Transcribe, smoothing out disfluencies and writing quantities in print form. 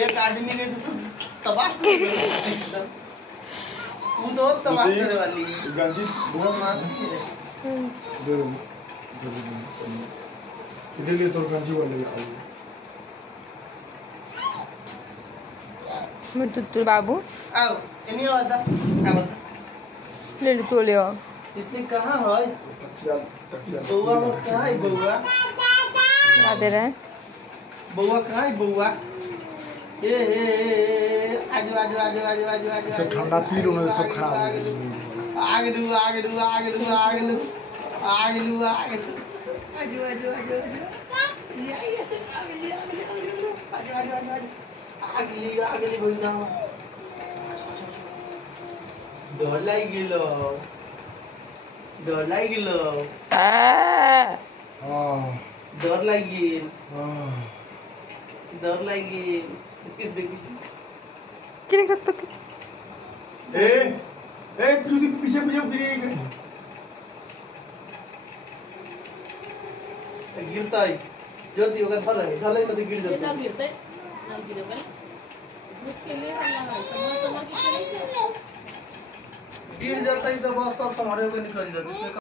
एक आदमी ने तो तबाह कर दिया। वो तो तबाह करने वाली गांधी बहुत मार दे इधर लिए तो गांधी वाले आओ मैं तुत्तु बाबू आओ इन्हीं वाला आओ ले लो तो ले आओ इतनी कहाँ है बउआ मत कहाँ है बउआ क्या दे रहे हैं बउआ कहाँ है बउआ आजू आजू आजू आजू आजू आजू सब ठंडा पी लो ना सब खराब आगलू आगलू आगलू आगलू आगलू आगलू आजू आजू आजू आजू ये आगली आगली आजू आजू आजू आगली आगली बोलना डर लाग गेलो डर लाग गेल किने करतो ए तू पीछे पीछे गिरी गिरता है ज्योति होगा धर है तो गिर जाता है गिरते ना गिरे भाई भूख के लिए हल्ला है समझ के लिए गिर जाता है तो बस सब हमारे ऊपर निकल जाता है।